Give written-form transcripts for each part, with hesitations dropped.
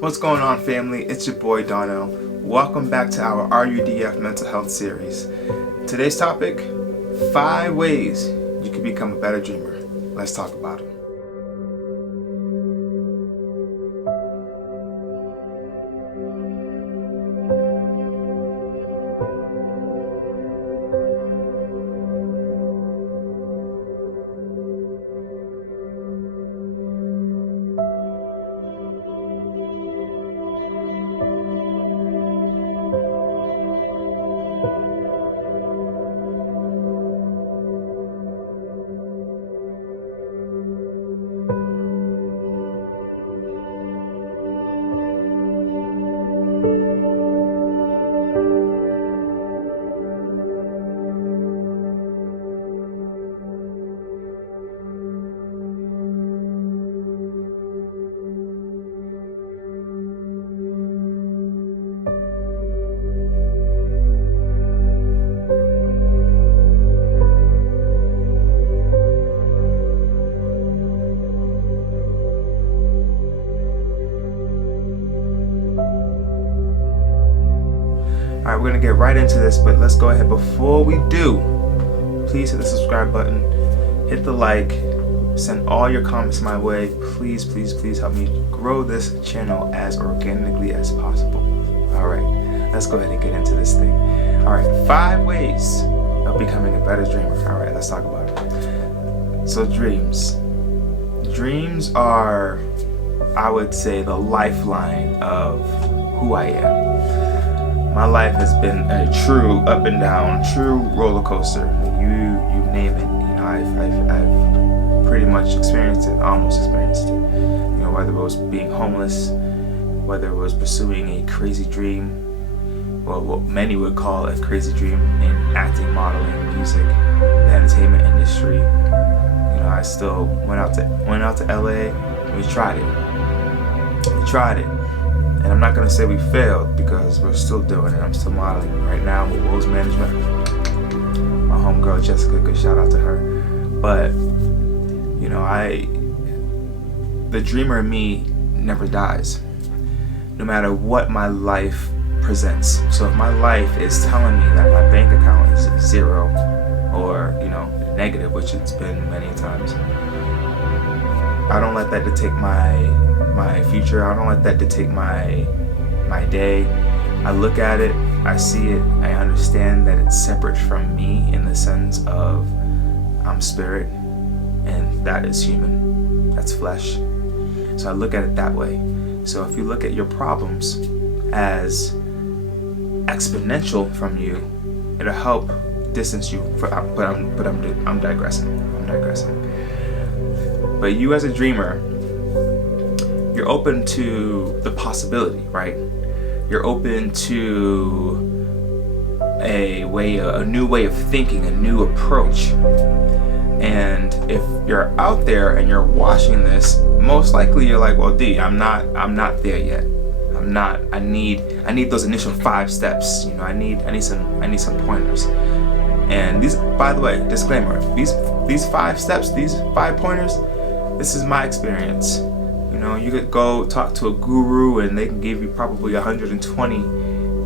What's going on, family? It's your boy Donnell. Welcome back to our RUDF mental health series. Today's topic, 5 ways you can become a better dreamer. Let's talk about it. Alright, we're going to get right into this, but let's go ahead. Before we do, please hit the subscribe button, hit the like, send all your comments my way. Please help me grow this channel as organically as possible. Alright, let's go ahead and get into this thing. Alright, 5 ways of becoming a better dreamer. Alright, let's talk about it. So dreams. Dreams are, I would say, the lifeline of who I am. My life has been a true up and down, true roller coaster. You name it. You know, I've pretty much experienced it, almost experienced it. You know, whether it was being homeless, whether it was pursuing a crazy dream, well, what many would call a crazy dream in acting, modeling, music, the entertainment industry. You know, I still went out to LA and we tried it. And I'm not going to say we failed because we're still doing it. I'm still modeling right now with Woes Management. My homegirl Jessica, good shout out to her. But, you know, the dreamer in me never dies, no matter what my life presents. So if my life is telling me that my bank account is 0 or, you know, negative, which it's been many times, I don't let that dictate my future. I don't let that dictate my day. I look at it, I see it, I understand that it's separate from me in the sense of I'm spirit and that is human, that's flesh. So I look at it that way. So if you look at your problems as exponential from you, it'll help distance you. I'm digressing. But you as a dreamer, you're open to the possibility, right? You're open to a new way of thinking, a new approach. And if you're out there and you're watching this, most likely you're like, well, D, I'm not there yet. I need those initial 5 steps. You know, I need some pointers. And these, by the way, disclaimer, these 5 steps, these 5 pointers, this is my experience. You know, you could go talk to a guru and they can give you probably 120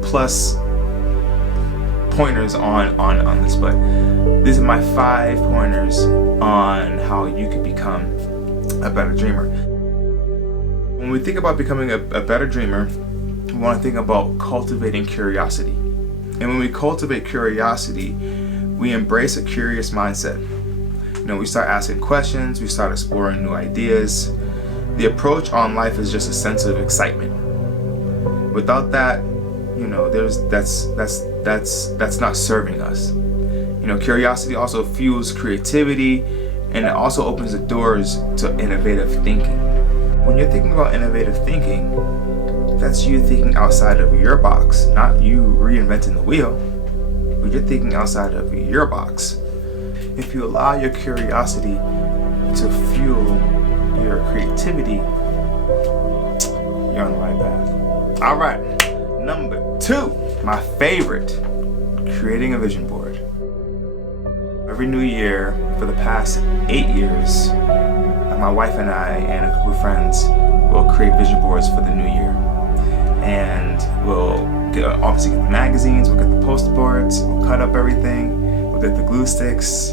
plus pointers on this, but these are my 5 pointers on how you could become a better dreamer. When we think about becoming a better dreamer, we want to think about cultivating curiosity. And when we cultivate curiosity, we embrace a curious mindset. You know, we start asking questions, we start exploring new ideas. The approach on life is just a sense of excitement. Without that, you know, that's not serving us. You know, curiosity also fuels creativity and it also opens the doors to innovative thinking. When you're thinking about innovative thinking, that's you thinking outside of your box, not you reinventing the wheel, but you're thinking outside of your box. If you allow your curiosity to fuel your creativity, you're on the right path. All right, number 2, my favorite, creating a vision board. Every new year for the past 8 years, my wife and I and a group of friends, we'll create vision boards for the new year. And we'll obviously get the magazines, we'll get the poster boards, we'll cut up everything, we'll get the glue sticks.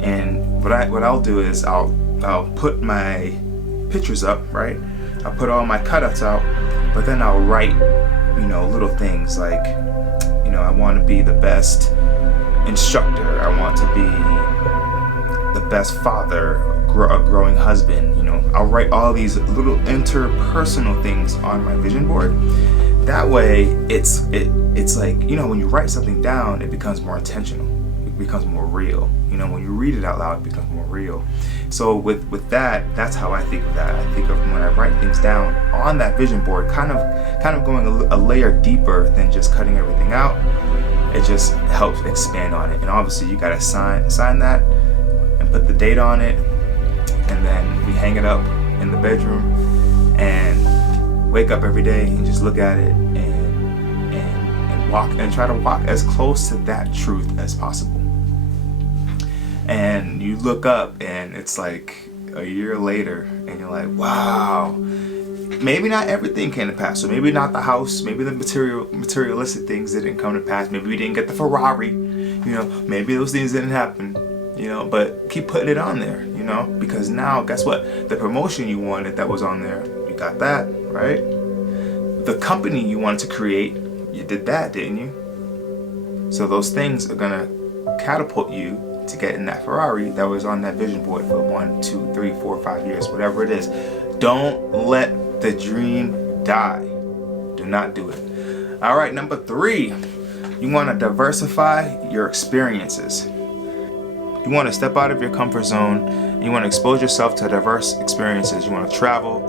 And what I'll do is I'll put my pictures up, right? I'll put all my cutouts out, but then I'll write, little things like, I want to be the best instructor. I want to be the best father, a growing husband. I'll write all these little interpersonal things on my vision board. That way, it's like, when you write something down, it becomes more intentional. It becomes more real. When you read it out loud, it becomes more real. So with that, that's how I think of that. I think of when I write things down on that vision board, kind of going a layer deeper than just cutting everything out. It just helps expand on it. And obviously, you gotta sign that and put the date on it, and then we hang it up in the bedroom and wake up every day and just look at it and walk and try to walk as close to that truth as possible. And you look up and it's like a year later and you're like, wow, maybe not everything came to pass. So maybe not the house, maybe the materialistic things didn't come to pass. Maybe we didn't get the Ferrari, maybe those things didn't happen, but keep putting it on there, because now guess what? The promotion you wanted that was on there, you got that, right? The company you wanted to create, you did that, didn't you? So those things are gonna catapult you to get in that Ferrari that was on that vision board for 1, 2, 3, 4, 5 years, whatever it is. Don't let the dream die. Do not do it. All right, number 3, you want to diversify your experiences. You want to step out of your comfort zone. And you want to expose yourself to diverse experiences. You want to travel.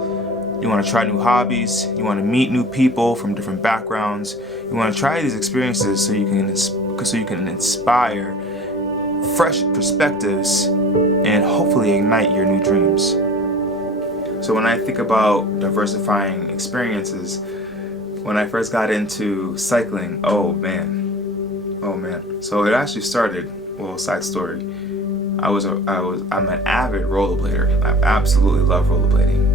You want to try new hobbies. You want to meet new people from different backgrounds. You want to try these experiences so you can inspire fresh perspectives and hopefully ignite your new dreams. So when I think about diversifying experiences, when I first got into cycling, oh man. So it actually started, side story. I'm an avid rollerblader. I absolutely love rollerblading.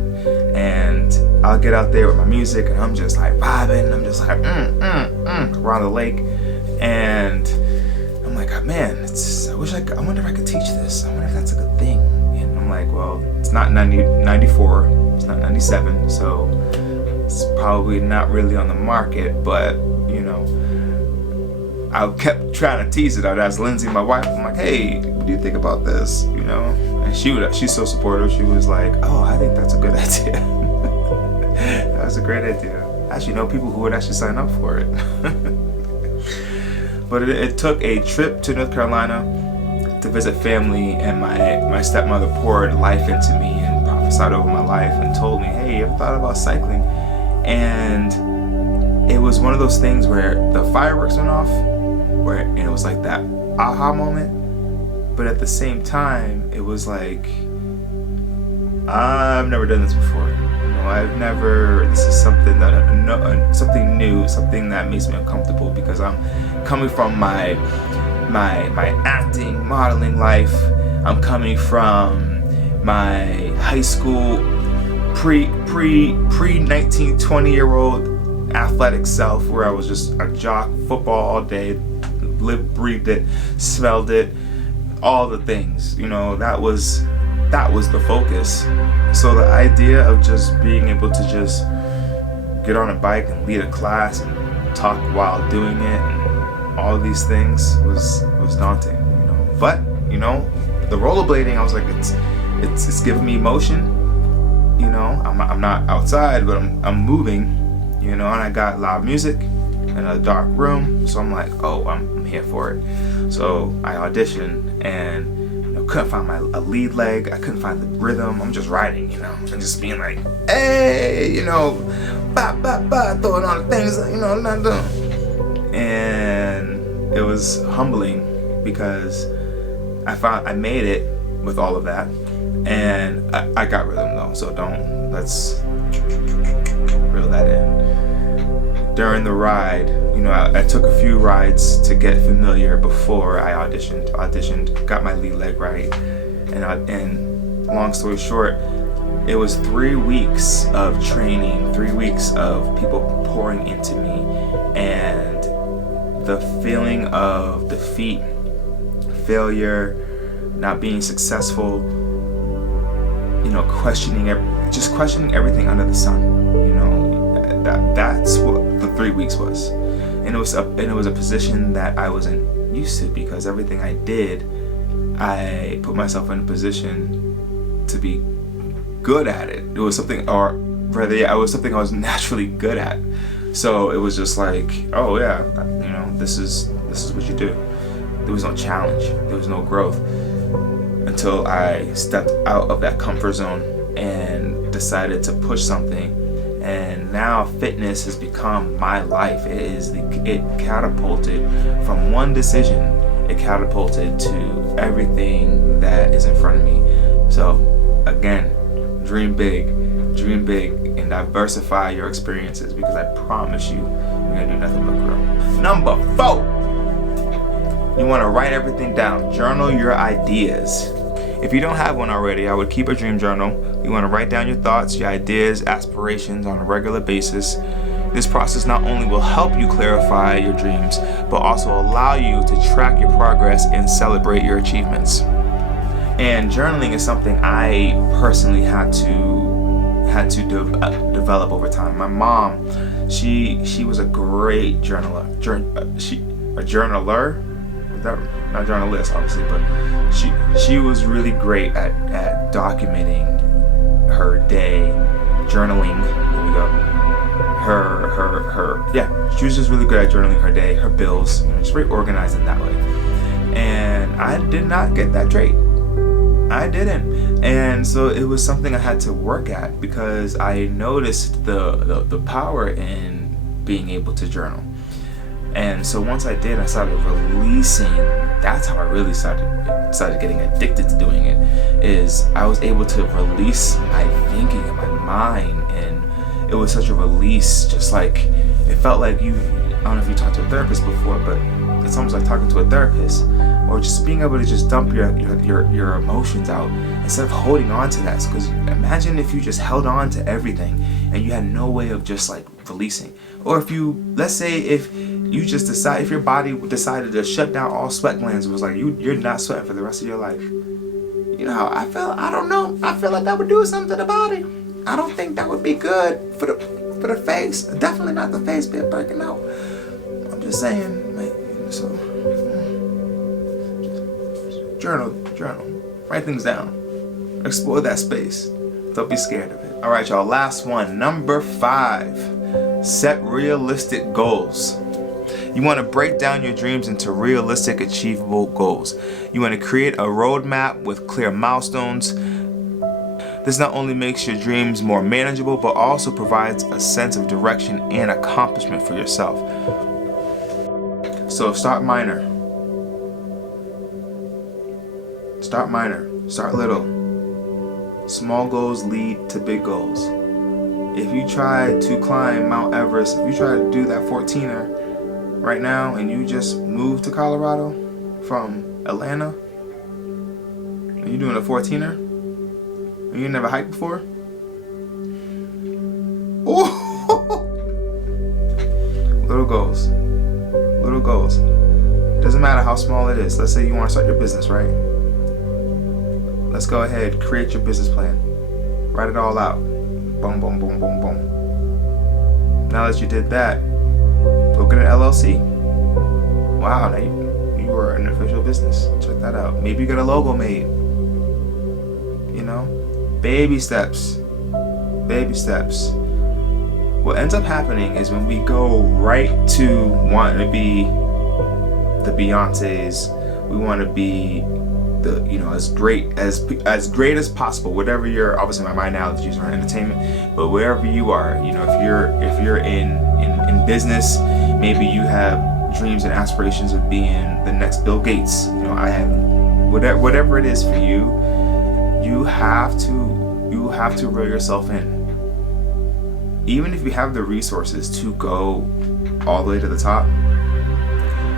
And I'll get out there with my music and I'm just like vibing, I'm just like around the lake. And I'm like, oh, man, I wonder if I could teach this. I wonder if that's a good thing. And I'm like, well, it's not 94, it's not 97, so it's probably not really on the market, but I kept trying to tease it. I'd ask Lindsay, my wife, I'm like, hey, what do you think about this? And she's so supportive. She was like, oh, I think that's a good idea. That was a great idea. I actually know people who would actually sign up for it. But it took a trip to North Carolina to visit family, and my stepmother poured life into me and prophesied over my life and told me, hey, you ever thought about cycling? And it was one of those things where the fireworks went off, and it was like that aha moment, but at the same time, it was like, I've never done this before. This is something something new, something that makes me uncomfortable because I'm coming from my acting, modeling life. I'm coming from my high school pre 19, 20-year-old athletic self where I was just a jock, football all day, lived, breathed it, smelled it, all the things. That was the focus. So the idea of just being able to just get on a bike and lead a class and talk while doing it and all of these things was daunting, But the rollerblading, I was like, it's giving me motion, I'm not outside, but I'm moving, and I got loud music in a dark room, so I'm like, oh, I'm here for it. So I auditioned and couldn't find a lead leg. I couldn't find the rhythm. I'm just riding, and just being like, hey, ba ba ba, throwing all the things, not doing. And it was humbling because I made it with all of that, and I got rhythm though. So let's reel that in. During the ride, I took a few rides to get familiar before I auditioned, got my lead leg right, and long story short, it was 3 weeks of training, 3 weeks of people pouring into me, and the feeling of defeat, failure, not being successful, questioning everything under the sun. That's what the 3 weeks was, and it was a position that I wasn't used to, because everything I did, I put myself in a position to be good at it. It was something, or rather, I was something I was naturally good at. So it was just like, oh yeah, this is what you do. There was no challenge. There was no growth until I stepped out of that comfort zone and decided to push something. And now fitness has become my life. It catapulted from one decision. It catapulted to everything that is in front of me. So again, dream big, and diversify your experiences, because I promise you, you're gonna do nothing but grow. Number 4, you want to write everything down. Journal your ideas. If you don't have one already, I would keep a dream journal. You want to write down your thoughts, your ideas, aspirations on a regular basis. This process not only will help you clarify your dreams, but also allow you to track your progress and celebrate your achievements. And journaling is something I personally had to develop over time. My mom, she was a great journaler. Not journalist, obviously, but she was really great at documenting her day, journaling. There we go. She was just really good at journaling her day, her bills. She's very organized in that way. And I did not get that trait. I didn't. And so it was something I had to work at, because I noticed the power in being able to journal. And so once I did, I started releasing. That's how I really started getting addicted to doing it. Is I was able to release my thinking and my mind, and it was such a release. Just like it felt like I don't know if you talked to a therapist before, but it's almost like talking to a therapist, or just being able to just dump your emotions out instead of holding on to that. Because imagine if you just held on to everything and you had no way of just like releasing. Or if let's say if your body decided to shut down all sweat glands, it was like you're not sweating for the rest of your life. You know how I felt? I don't know. I feel like that would do something to the body. I don't think that would be good for the face. Definitely not the face bit breaking out. I'm just saying. So journal, write things down, explore that space. Don't be scared of it. All right, y'all. Last one, number 5. Set realistic goals. You want to break down your dreams into realistic, achievable goals. You want to create a roadmap with clear milestones. This not only makes your dreams more manageable, but also provides a sense of direction and accomplishment for yourself. So start minor. Start little. Small goals lead to big goals. If you try to climb Mount Everest, if you try to do that 14er right now, and you just moved to Colorado from Atlanta, and you're doing a 14er, and you never hiked before, little goals. Doesn't matter how small it is. Let's say you want to start your business, right? Let's go ahead, create your business plan. Write it all out. Boom, boom, boom, boom, boom. Now that you did that, go get an LLC. Wow, now you are an official business. Check that out. Maybe you get a logo made. Baby steps. What ends up happening is when we go right to wanting to be the Beyoncés, we want to be as great as possible. Whatever obviously my analogies are entertainment, but wherever you are, if you're in business, maybe you have dreams and aspirations of being the next Bill Gates. I have whatever it is for you. You have to reel yourself in. Even if you have the resources to go all the way to the top,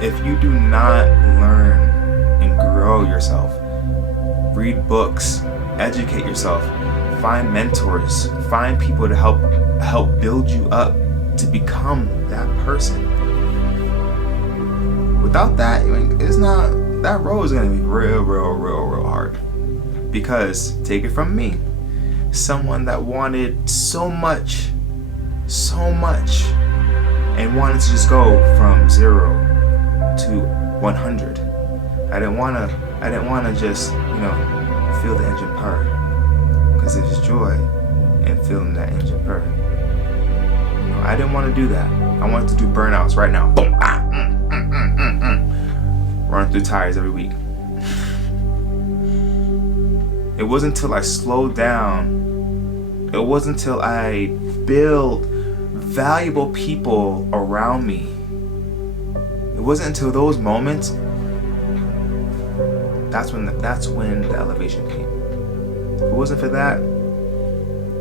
if you do not learn and grow yourself, read books, educate yourself, find mentors, find people to help build you up to become that person. Without that, it's not, that road is gonna be real hard. Because, take it from me, someone that wanted so much, and wanted to just go from 0 to 100. I didn't wanna just, feel the engine purr, because there's joy in feeling that engine purr. I didn't want to do that. I wanted to do burnouts right now. Boom, running through tires every week. It wasn't until I slowed down, it wasn't until I built valuable people around me, it wasn't until those moments, that's when the elevation came. If it wasn't for that,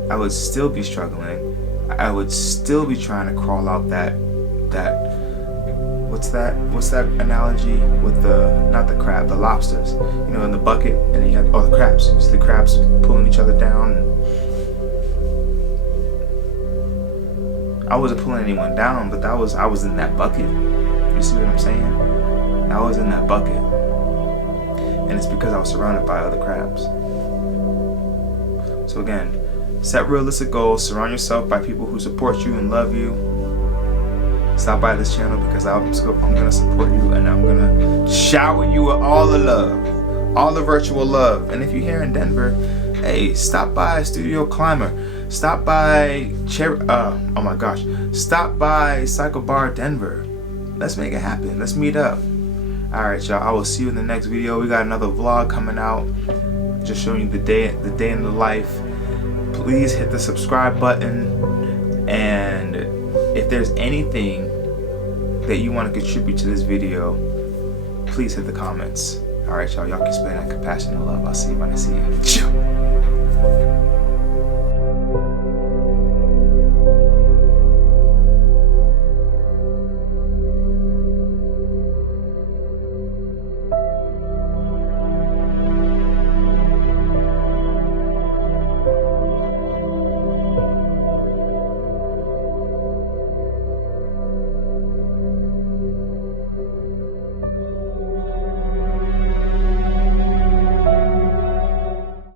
I would still be struggling. I would still be trying to crawl out that what's that analogy with not the crab, the lobsters, in the bucket, and then you have the crabs. You see the crabs pulling each other down. I wasn't pulling anyone down, but I was in that bucket. You see what I'm saying? I was in that bucket. And it's because I was surrounded by other crabs. So again, set realistic goals, surround yourself by people who support you and love you. Stop by this channel because I'm gonna support you, and I'm gonna shower you with all the love, all the virtual love. And if you're here in Denver, hey, stop by Studio Climber, stop by stop by Cycle Bar Denver. Let's make it happen. Let's meet up. Alright, y'all, I will see you in the next video. We got another vlog coming out, just showing you the day in the life. Please hit the subscribe button, and if there's anything that you want to contribute to this video, please hit the comments. Alright, y'all can spread that compassion and love. I'll see you when I see you.